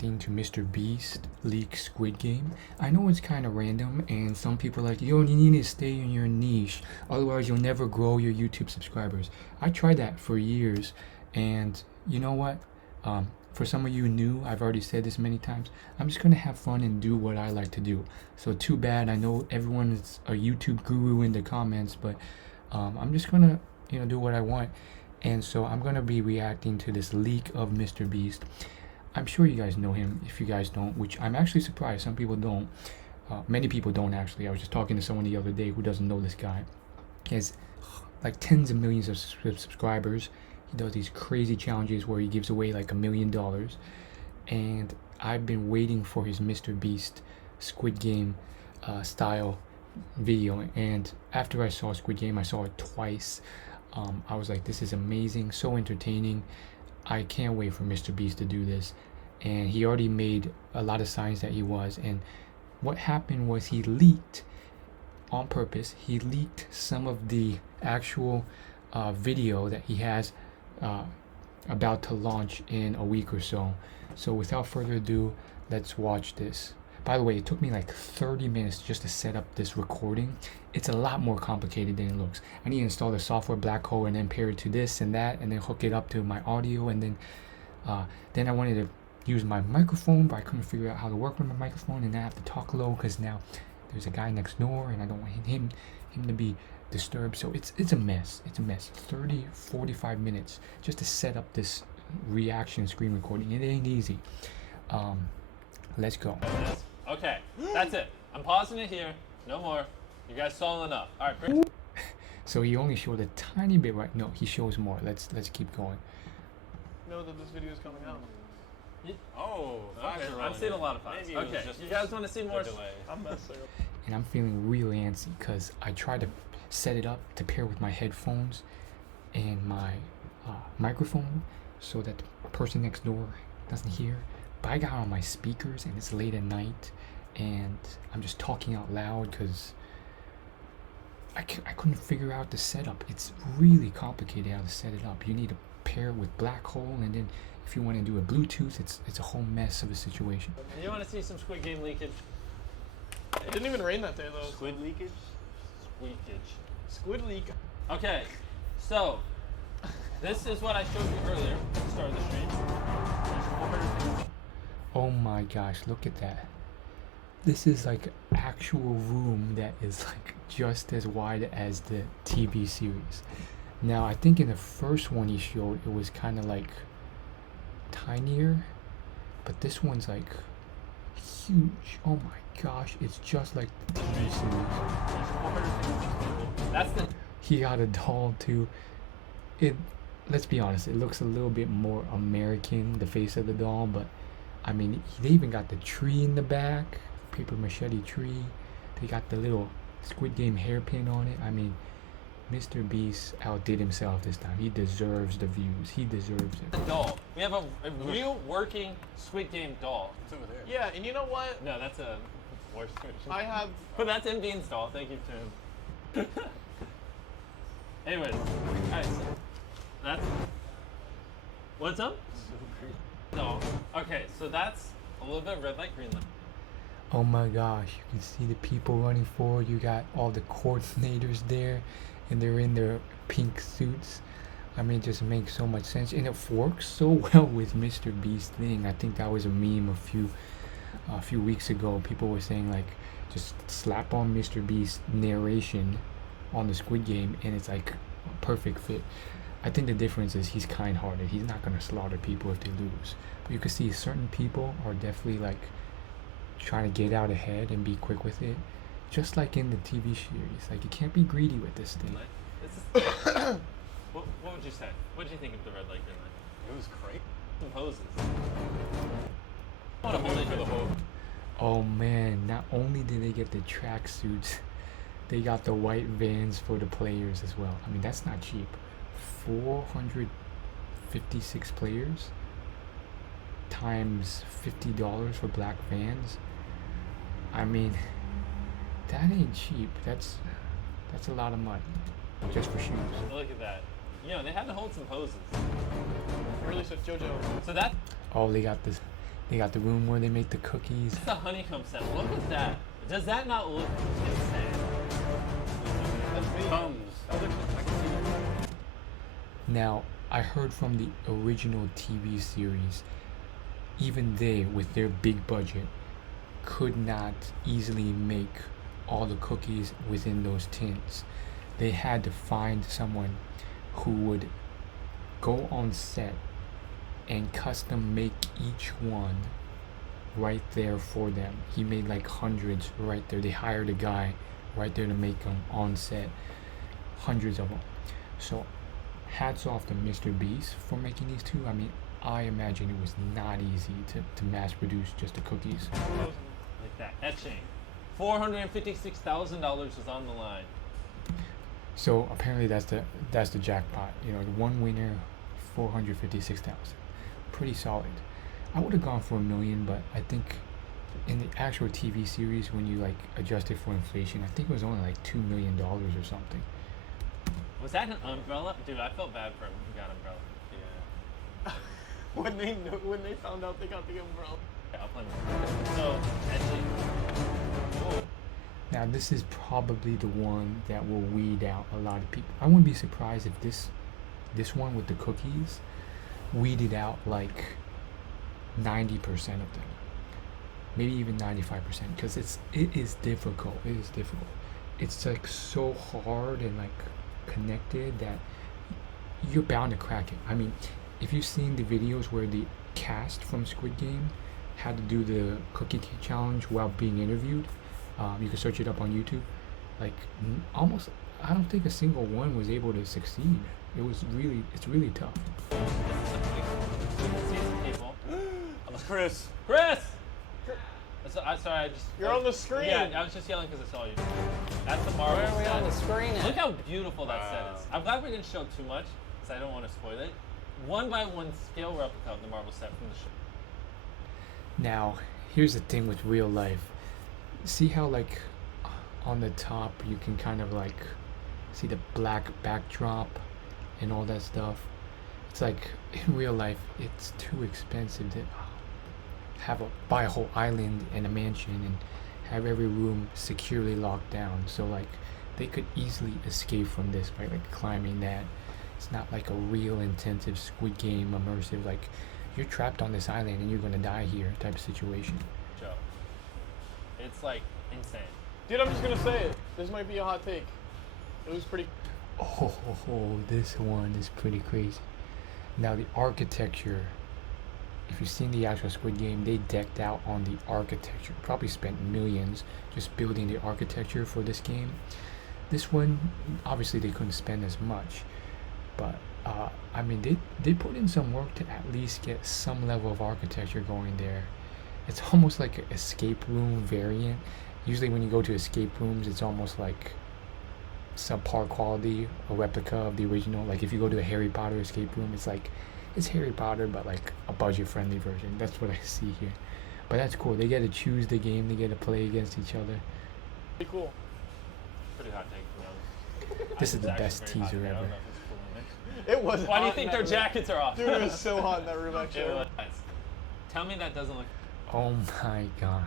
To MrBeast leak Squid Game. I know it's kind of random, and some people are like, yo, you need to stay in your niche, otherwise you'll never grow your YouTube subscribers. I tried that for years, and you know what? For some of you new, I've already said this many times. I'm just gonna have fun and do what I like to do. So too bad. I know everyone is a YouTube guru in the comments, but I'm just gonna do what I want, and so I'm gonna be reacting to this leak of MrBeast. I'm sure you guys know him. If you guys don't, which I'm actually surprised, some people don't. Many people don't actually. I was just talking to someone the other day who doesn't know this guy. He has like tens of millions of subscribers. He does these crazy challenges where he gives away like $1 million. And I've been waiting for his MrBeast Squid Game style video. And after I saw Squid Game, I saw it twice. I was like, this is amazing, so entertaining. I can't wait for MrBeast to do this. And he already made a lot of signs that he was. And what happened was he leaked on purpose. He leaked some of the actual video that he has about to launch in a week or so. So without further ado, let's watch this. By the way, it took me like 30 minutes just to set up this recording. It's a lot more complicated than it looks. I need to install the software Black Hole and then pair it to this and that and then hook it up to my audio, and then I wanted to use my microphone, but I couldn't figure out how to work with my microphone, and I have to talk low because now there's a guy next door and I don't want him to be disturbed. So it's a mess. It's a mess. 45 minutes just to set up this reaction screen recording. It ain't easy. Let's go. Okay, that's it. I'm pausing it here. No more. You guys saw enough. All right, bring. So he only showed a tiny bit, right? No, he shows more. Let's keep going. Know that this video is coming out. Oh, okay. I'm seeing a lot of fives. Okay, you guys want to see more? I'm messing up. And I'm feeling real antsy because I tried to set it up to pair with my headphones and my microphone so that the person next door doesn't hear. But I got on my speakers and it's late at night and I'm just talking out loud because I couldn't figure out the setup. It's really complicated how to set it up. You need to pair with Black Hole, and then if you want to do a Bluetooth, it's a whole mess of a situation. You want to see some Squid Game leakage? It didn't even rain that day though. Squid leakage? Squeakage. Squid leak. Okay, so this is what I showed you earlier at the start of the stream. Oh my gosh, look at that. This is like actual room that is like just as wide as the TV series. Now I think in the first one he showed it was kind of like tinier, but this one's like huge. Oh my gosh, it's just like the TV series. That's the. He got a doll too. Let's be honest, it looks a little bit more American, the face of the doll, but I mean, they even got the tree in the back, paper machete tree. They got the little Squid Game hairpin on it. I mean, MrBeast outdid himself this time. He deserves the views. He deserves it. The doll. We have a real working Squid Game doll. It's over there. Yeah, and you know what? No, that's a worse version. I have. But that's MD's doll. Thank you to him. Anyways, alright, so that's. What's up? No. Okay, so that's a little bit red light, green light. Oh my gosh, you can see the people running forward. You got all the coordinators there, and they're in their pink suits. I mean, it just makes so much sense, and it works so well with MrBeast thing. I think that was a meme a few weeks ago. People were saying like, just slap on MrBeast narration on the Squid Game, and it's like a perfect fit. I think the difference is he's kind-hearted. He's not gonna slaughter people if they lose. But you can see certain people are definitely like trying to get out ahead and be quick with it, just like in the TV series. Like, you can't be greedy with this thing. What would you say? What did you think of the red light, green light? It was great. Some poses. I want to hold it for the whole. Oh man, not only did they get the tracksuits, they got the white Vans for the players as well. I mean, that's not cheap. 456 players times $50 for black Vans. I mean, that ain't cheap. That's a lot of money just for shoes. Look at that. You know, they had to hold some poses. Really said JoJo. So that. Oh, they got this. They got the room where they make the cookies. It's the honeycomb set. Look at that. Does that not look insane? That's me. Combs. That looks- I can see that. Now, I heard from the original TV series, even they, with their big budget, could not easily make all the cookies within those tins. They had to find someone who would go on set and custom make each one right there for them. He made like hundreds right there. They hired a guy right there to make them on set, hundreds of them. So hats off to MrBeast for making these two. I mean, I imagine it was not easy to mass produce just the cookies. Like that. Etching. $456,000 is on the line. So apparently that's the jackpot. You know, the one winner, 456,000. Pretty solid. I would have gone for $1 million, but I think in the actual TV series, when you like adjust it for inflation, I think it was only like $2 million or something. Was that an umbrella? Dude, I felt bad for him who got umbrella. Yeah. When they found out they got the umbrella. Yeah, I'll play more. So, etching. Oh. Now this is probably the one that will weed out a lot of people. I wouldn't be surprised if this one with the cookies weeded out like 90% of them, maybe even 95%, because it is difficult. It is difficult. It's like so hard and like connected that you're bound to crack it. I mean, if you've seen the videos where the cast from Squid Game had to do the cookie challenge while being interviewed, you can search it up on YouTube. Like almost, I don't think a single one was able to succeed. It's really tough. People. Chris. Chris! I'm sorry, I just. You're on the screen. Yeah, I was just yelling because I saw you. That's the Marvel Where are we set. on the screen at? Look how beautiful that set is. I'm glad we didn't show too much because I don't want to spoil it. 1x1 scale replica of the Marvel set from the show. Now, here's the thing with real life. See how like on the top you can kind of like see the black backdrop and all that stuff. It's like in real life it's too expensive to buy a whole island and a mansion and have every room securely locked down. So like they could easily escape from this by like climbing that. It's not like a real intensive Squid Game immersive, like you're trapped on this island and you're gonna die here type of situation. Joe. It's like insane. Dude, I'm just gonna say it. This might be a hot take. It was pretty. Oh, this one is pretty crazy. Now the architecture, if you've seen the actual Squid Game, they decked out on the architecture. Probably spent millions just building the architecture for this game. This one, obviously they couldn't spend as much, but I mean they put in some work to at least get some level of architecture going there. It's almost like an escape room variant. Usually when you go to escape rooms, it's almost like subpar quality, a replica of the original. Like if you go to a Harry Potter escape room, it's like it's Harry Potter but like a budget friendly version. That's what I see here. But that's cool. They get to choose the game, they get to play against each other. Pretty cool. Pretty hot take, to be honest. This is the It's best actually very hot teaser here. I ever. don't know if it's cool or not. It was. Why do you hot think in their that jackets are off? room. Dude, it was so hot in that room actually. It was. Tell me that doesn't look. Oh my gosh.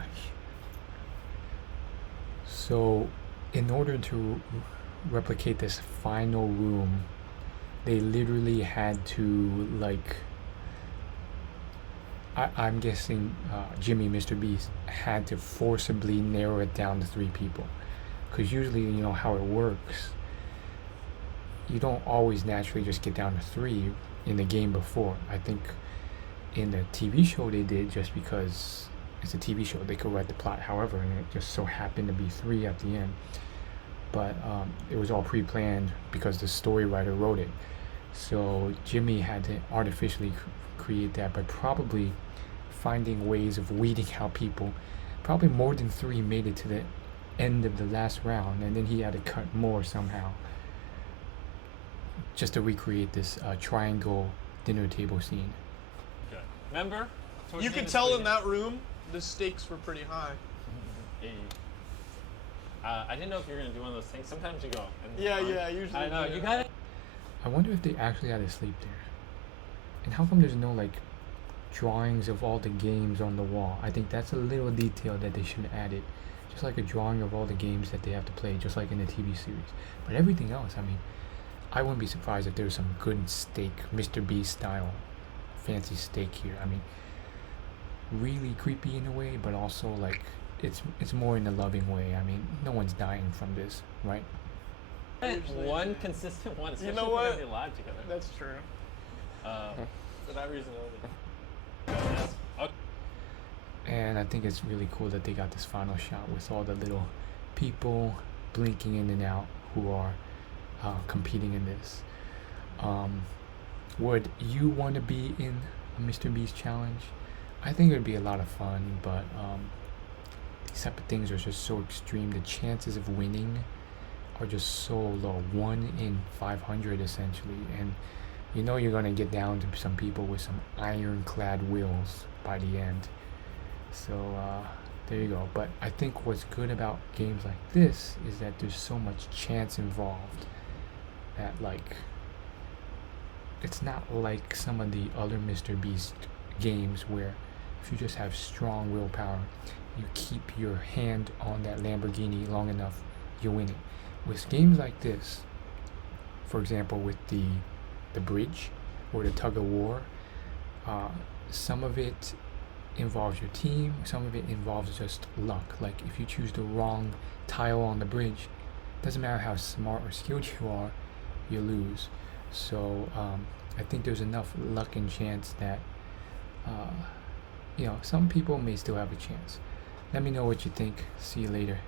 So, in order to replicate this final room, they literally had to, like, I'm guessing Jimmy, MrBeast, had to forcibly narrow it down to 3 people. Because usually, you know, how it works, you don't always naturally just get down to 3 in the game before. I think in the TV show they did, just because it's a TV show, they could write the plot however, and it just so happened to be 3 at the end. But it was all pre-planned because the story writer wrote it. So Jimmy had to artificially create that by probably finding ways of weeding out people. Probably more than 3 made it to the end of the last round, and then he had to cut more somehow just to recreate this triangle dinner table scene. Okay. Remember? Towards You the could end of tell Squid in Game. that room the stakes were pretty high. Hey. I didn't know if you were gonna do one of those things. Sometimes you go. And Yeah, yeah, usually. I know do. you got it. I wonder if they actually had to sleep there. And how come there's no like drawings of all the games on the wall. I think that's a little detail that they should add it. Just like a drawing of all the games that they have to play, just like in the TV series. But everything else, I mean, I wouldn't be surprised if there was some good steak, MrBeast style, fancy steak here. I mean, really creepy in a way, but also like it's more in a loving way. I mean, no one's dying from this, right? Usually. One consistent one, especially You know if we're what? gonna be live together. That's true. For that reason only. Yes. Okay. And I think it's really cool that they got this final shot with all the little people blinking in and out who are competing in this. Would you want to be in a MrBeast challenge? I think it would be a lot of fun, but these type of things are just so extreme. The chances of winning are just so low, 1 in 500 essentially, and you know you're gonna get down to some people with some ironclad wills by the end. So there you go. But I think what's good about games like this is that there's so much chance involved that like it's not like some of the other MrBeast games where if you just have strong willpower, you keep your hand on that Lamborghini long enough, you're winning. With games like this, for example, with the bridge or the tug of war, some of it involves your team, some of it involves just luck. Like if you choose the wrong tile on the bridge, doesn't matter how smart or skilled you are, you lose. So I think there's enough luck and chance that you know, some people may still have a chance. Let me know what you think. See you later.